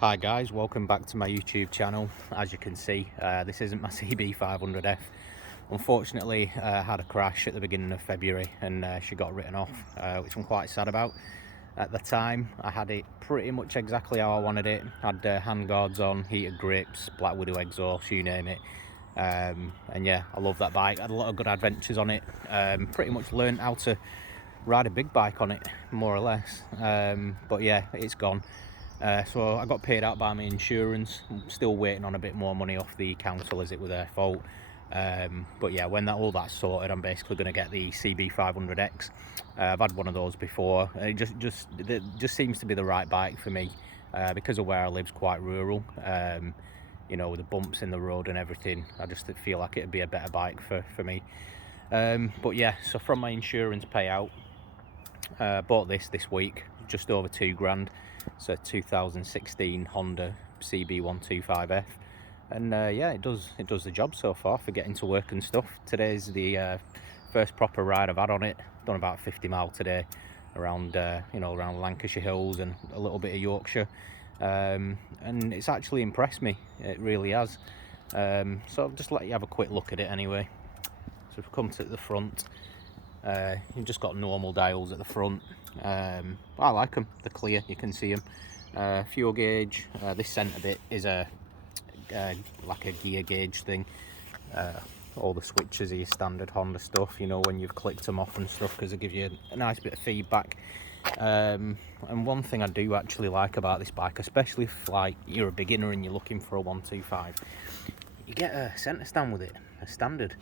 Hi guys, welcome back to my YouTube channel. As you can see, this isn't my CB500F. Unfortunately, I had a crash at the beginning of February and she got written off, which I'm quite sad about. At the time, I had it pretty much exactly how I wanted it. Had handguards on, heated grips, Black Widow exhaust, you name it. And yeah, I love that bike. I had a lot of good adventures on it. Pretty much learned how to ride a big bike on it, more or less. But yeah, it's gone. So I got paid out by my insurance. I'm still waiting on a bit more money off the council as it was their fault. But yeah, when all that's sorted, I'm basically going to get the CB500X. I've had one of those before. It just seems to be the right bike for me because of where I live's quite rural. You know, with the bumps in the road and everything, I just feel like it'd be a better bike for me. But yeah, so from my insurance payout, bought this week, just over £2,000. It's a 2016 Honda CB125F, and yeah, it does the job so far for getting to work and stuff. Today's the first proper ride I've had on it. Done about 50 mile today around around Lancashire Hills and a little bit of Yorkshire, and it's actually impressed me. It really has. So I'll just let you have a quick look at it anyway. So if we come to the front, you've just got normal dials at the front. I like them, they're clear, you can see them. Fuel gauge, this centre bit is like a gear gauge thing. All the switches are your standard Honda stuff, you know, when you've clicked them off and stuff, because they give you a nice bit of feedback. And one thing I do actually like about this bike, especially if like you're a beginner and you're looking for a 125, you get a centre stand with it, a standard.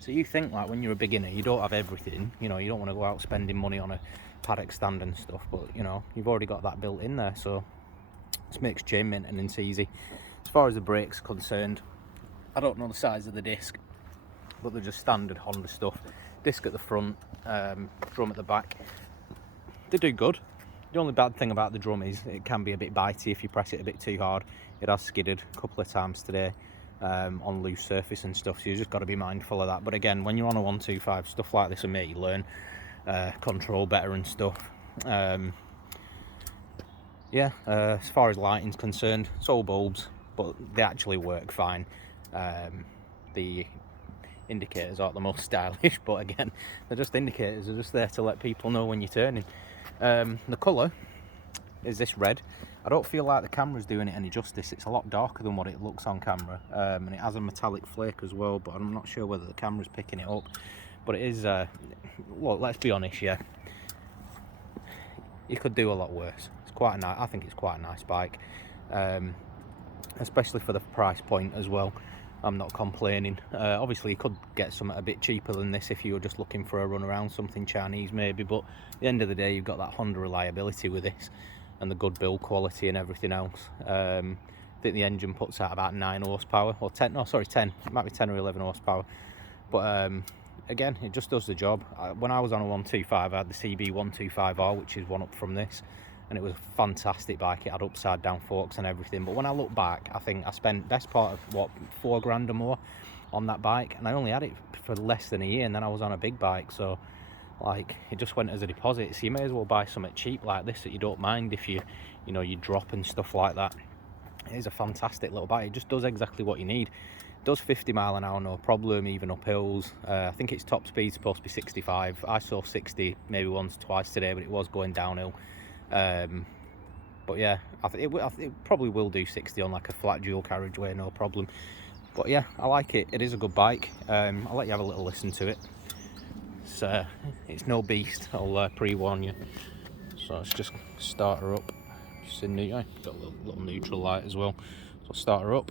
So you think like when you're a beginner, you don't have everything, you know, you don't want to go out spending money on a paddock stand and stuff, but you know, you've already got that built in there, so this makes chain maintenance easy. As far as the brakes are concerned, I don't know the size of the disc, but they're just standard Honda stuff. Disc at the front, drum at the back. They do good. The only bad thing about the drum is it can be a bit bitey if you press it a bit too hard. It has skidded a couple of times today. On loose surface and stuff, so you just got to be mindful of that. But again, when you're on a 125, stuff like this with me, you learn control better and stuff. Yeah, as far as lighting's concerned, it's all bulbs, but they actually work fine. The indicators aren't the most stylish, but again, they're just indicators. They're just there to let people know when you're turning. The colour is this red. I don't feel like the camera's doing it any justice. It's a lot darker than what it looks on camera, and it has a metallic flake as well, but I'm not sure whether the camera's picking it up. But it is, look, let's be honest, yeah, you could do a lot worse. It's quite a nice, I think it's quite a nice bike, especially for the price point as well. I'm not complaining. Obviously you could get something a bit cheaper than this if you were just looking for a run around, something Chinese maybe, but at the end of the day you've got that Honda reliability with this and the good build quality and everything else. I think the engine puts out about 9 horsepower, or 10, no sorry 10, it might be 10 or 11 horsepower, but again, it just does the job. When I was on a 125, I had the CB125R, which is one up from this, and it was a fantastic bike. It had upside down forks and everything, but when I look back, I think I spent best part of what, £4,000 or more on that bike, and I only had it for less than a year, and then I was on a big bike, so like it just went as a deposit. So you may as well buy something cheap like this that you don't mind if you know you drop and stuff like that. It is a fantastic little bike. It just does exactly what you need. It does 50 mile an hour no problem, even up hills. I think its top speed's supposed to be 65. I saw 60 maybe once twice today, but it was going downhill. But yeah, I think it probably will do 60 on like a flat dual carriageway, no problem. But yeah, I like it. It is a good bike. I'll let you have a little listen to it. It's no beast, I'll pre-warn you. So let's just start her up. Just in got a little neutral light as well. So I'll start her up.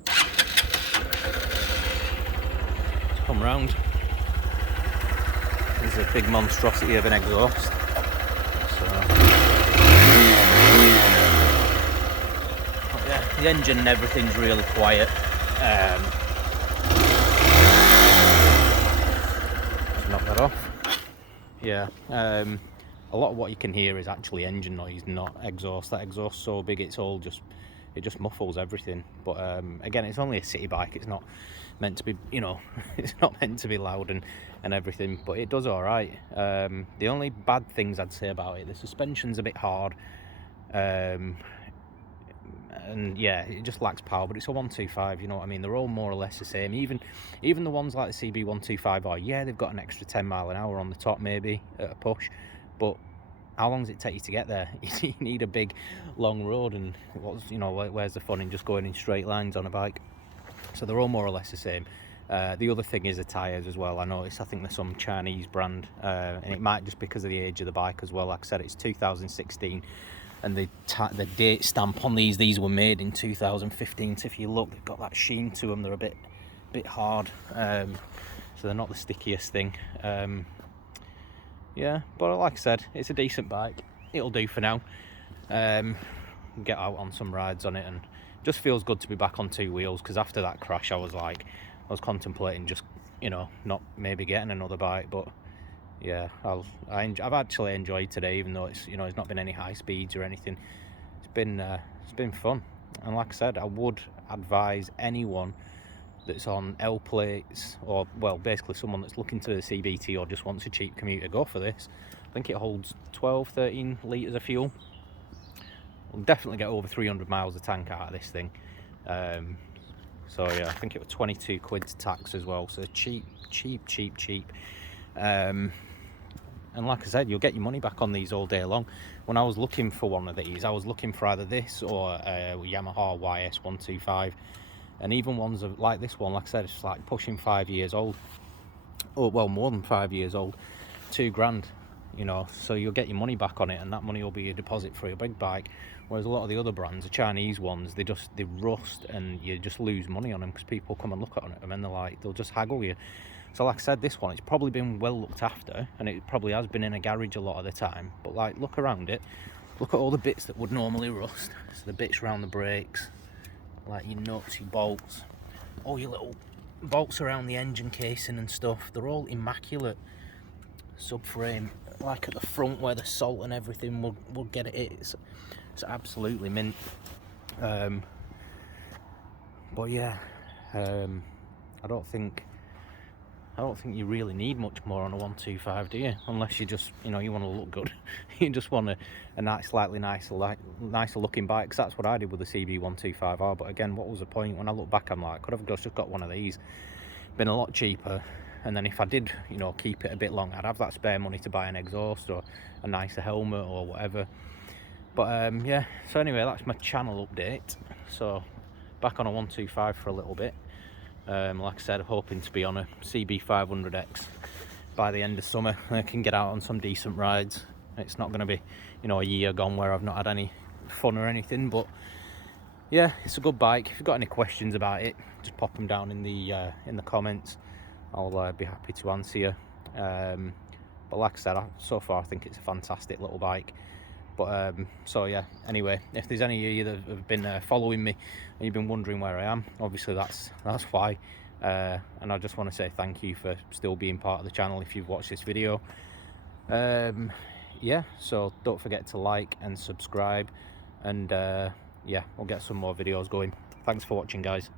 Let's come round. There's a big monstrosity of an exhaust. So yeah, the engine and everything's really quiet. Let's knock that off. Yeah, a lot of what you can hear is actually engine noise, not exhaust. That exhaust's so big, it just muffles everything. But again, it's only a city bike. It's not meant to be, you know, it's not meant to be loud and everything. But it does all right. The only bad things I'd say about it, the suspension's a bit hard, and yeah, it just lacks power, but it's a 125, you know what I mean? They're all more or less the same. Even the ones like the CB125 are, yeah, they've got an extra 10 mile an hour on the top maybe at a push, but how long does it take you to get there? You need a big long road, and what's, you know, where's the fun in just going in straight lines on a bike? So they're all more or less the same. The other thing is the tyres as well. I noticed, I think there's some Chinese brand, and it might just because of the age of the bike as well. Like I said, it's 2016, and the date stamp on these were made in 2015. So if you look, they've got that sheen to them. They're a bit hard, so they're not the stickiest thing. Yeah, but like I said, it's a decent bike. It'll do for now. Get out on some rides on it, and just feels good to be back on two wheels, because after that crash I was contemplating just, you know, not maybe getting another bike. But yeah, I've actually enjoyed today, even though it's, you know, it's not been any high speeds or anything. It's been fun, and like I said, I would advise anyone that's on L plates, or well, basically someone that's looking to the CBT or just wants a cheap commuter, go for this. I think it holds 12-13 litres of fuel. We'll definitely get over 300 miles of tank out of this thing. So yeah, I think it was 22 quid to tax as well, so cheap. And like I said, you'll get your money back on these all day long. When I was looking for one of these, I was looking for either this or Yamaha YS125. And even ones like this one, like I said, it's like pushing 5 years old. Oh, well, more than 5 years old. £2,000, you know, so you'll get your money back on it, and that money will be a deposit for your big bike. Whereas a lot of the other brands, the Chinese ones, they rust, and you just lose money on them because people come and look at them, and they'll just haggle you. So like I said, this one, it's probably been well looked after, and it probably has been in a garage a lot of the time. But like, look around it, look at all the bits that would normally rust. So the bits around the brakes, like your nuts, your bolts, all your little bolts around the engine casing and stuff, they're all immaculate. Subframe, like at the front where the salt and everything will get it, it's absolutely mint. But yeah, I don't think you really need much more on a 125, do you? Unless you just, you know, you want to look good. You just want a nice, slightly nicer looking bike, because that's what I did with the CB125R. But again, what was the point? When I look back, I'm like, could have just got one of these, been a lot cheaper. And then if I did, you know, keep it a bit long, I'd have that spare money to buy an exhaust or a nicer helmet or whatever. But yeah, so anyway, that's my channel update. So back on a 125 for a little bit. Like I said, hoping to be on a CB500X by the end of summer. I can get out on some decent rides. It's not going to be, you know, a year gone where I've not had any fun or anything. But yeah, it's a good bike. If you've got any questions about it, just pop them down in the comments. I'll be happy to answer you. But like I said, so far I think it's a fantastic little bike. But so yeah, anyway, if there's any of you that have been following me and you've been wondering where I am, obviously that's why. And I just want to say thank you for still being part of the channel if you've watched this video. Yeah, so don't forget to like and subscribe, and yeah, we'll get some more videos going. Thanks for watching, guys.